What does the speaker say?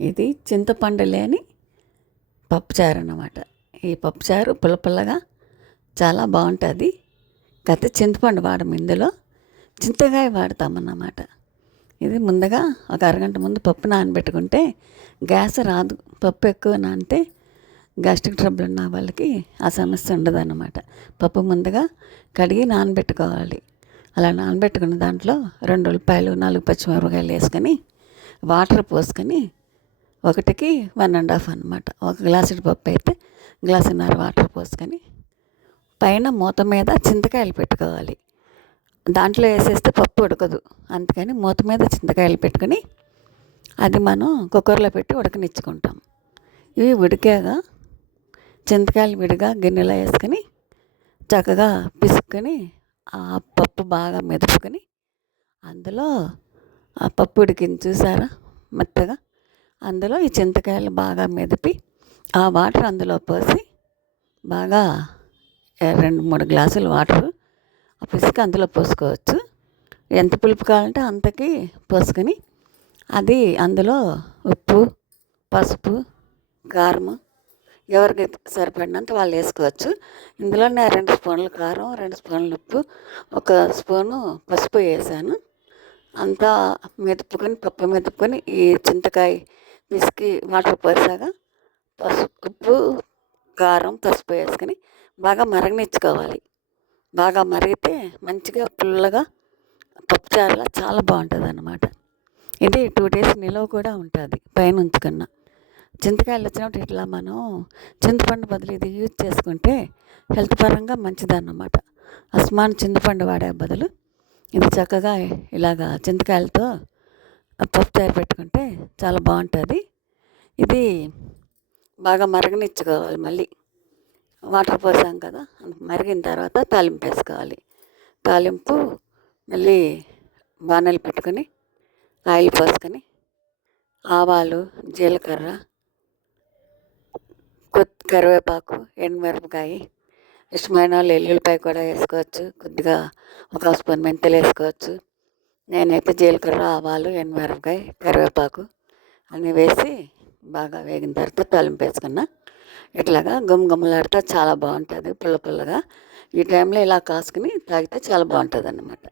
ఇది చింతపండు లేని పప్పుచారు అన్నమాట. ఈ పప్పుచారు పుల్ల పుల్లగా చాలా బాగుంటుంది. కాకపోతే చింతపండు వాడము, ఇందులో చింతకాయ వాడతామన్నమాట. ఇది ముందుగా ఒక అరగంట ముందు పప్పు నానబెట్టుకుంటే గ్యాస్ రాదు. పప్పు ఎక్కువ నానితే గ్యాస్ట్రిక్ ట్రబుల్ ఉన్న వాళ్ళకి ఆ సమస్య ఉండదన్నమాట. పప్పు ముందుగా కడిగి నానబెట్టుకోవాలి. అలా నానబెట్టుకున్న దాంట్లో 2 ఉల్లిపాయలు, 4 పచ్చిమిరపకాయలు వేసుకొని వాటర్ పోసుకొని 1కి 1.5 అనమాట. 1 గ్లాసు పప్పు అయితే గ్లాసున్నర వాటర్ పోసుకొని పైన మూత మీద చింతకాయలు పెట్టుకోవాలి. దాంట్లో వేసేస్తే పప్పు ఉడకదు. అందుకని మూత మీద చింతకాయలు పెట్టుకొని అది మనం కుక్కర్లో పెట్టి ఉడకనిచ్చుకుంటాం. ఇవి ఉడికాక చింతకాయలు విడిగా గిన్నెలో వేసుకొని చక్కగా పిసుక్కొని ఆ పప్పు బాగా మెదుపుకొని అందులో ఆ పప్పు ఉడికింది చూసారా మెత్తగా, అందులో ఈ చింతకాయలు బాగా మెదిపి ఆ వాటర్ అందులో పోసి బాగా 2-3 గ్లాసులు వాటరు ఆ పిసికి అందులో పోసుకోవచ్చు. ఎంత పులుపు కావాలంటే అంతకి పోసుకొని అది అందులో ఉప్పు, పసుపు, కారము ఎవరికి సరిపడినంత వాళ్ళు వేసుకోవచ్చు. ఇందులోనే 2 స్పూన్లు కారం, 2 స్పూన్లు ఉప్పు, 1 స్పూను పసుపు వేసాను. అంతా మెదుపుకొని పప్పు మెదుపుకొని ఈ చింతకాయ పిసికి వాటర్ పోసాక ఉప్పు, కారం, పసుపు వేసుకొని బాగా మరగనిచ్చుకోవాలి. బాగా మరిగితే మంచిగా పుల్లగా పప్పుచారులా చాలా బాగుంటుంది అన్నమాట. ఇది 2 డేస్ నిలవ కూడా ఉంటుంది పైన ఉంచుకున్న. చింతకాయలు వచ్చినప్పుడు ఇట్లా మనం చింతపండు బదులు ఇది యూజ్ చేసుకుంటే హెల్త్ పరంగా మంచిదన్నమాట. అస్మాన్ చింతపండు వాడే బదులు ఇది చక్కగా ఇలాగా చింతకాయలతో పప్పుచారు పెట్టుకుంటే చాలా బాగుంటుంది. ఇది బాగా మరగనిచ్చుకోవాలి. మళ్ళీ వాటర్ పోసాం కదా, మరిగిన తర్వాత తాలింపు వేసుకోవాలి. తాలింపు మళ్ళీ బాణలు పెట్టుకొని ఆయిల్ పోసుకొని ఆవాలు, జీలకర్ర, కరివేపాకు, ఎండుమిరపకాయ, ఇష్టమైన వాళ్ళు ఎల్లుల్లిపాయ కూడా వేసుకోవచ్చు. కొద్దిగా 1 స్పూన్ మెంతులు వేసుకోవచ్చు. నేనైతే జీలకర్ర, ఆవాలు, ఎండుమిరపకాయ, కరివేపాకు అన్నీ వేసి బాగా వేగిన తర్వాత తాలింపు వేసుకున్నా. ఇట్లాగా గుమగుమలాడితే చాలా బాగుంటుంది పుల్ల పుల్లగా. ఈ టైంలో ఇలా కాసుకుని తాగితే చాలా బాగుంటుంది అన్నమాట.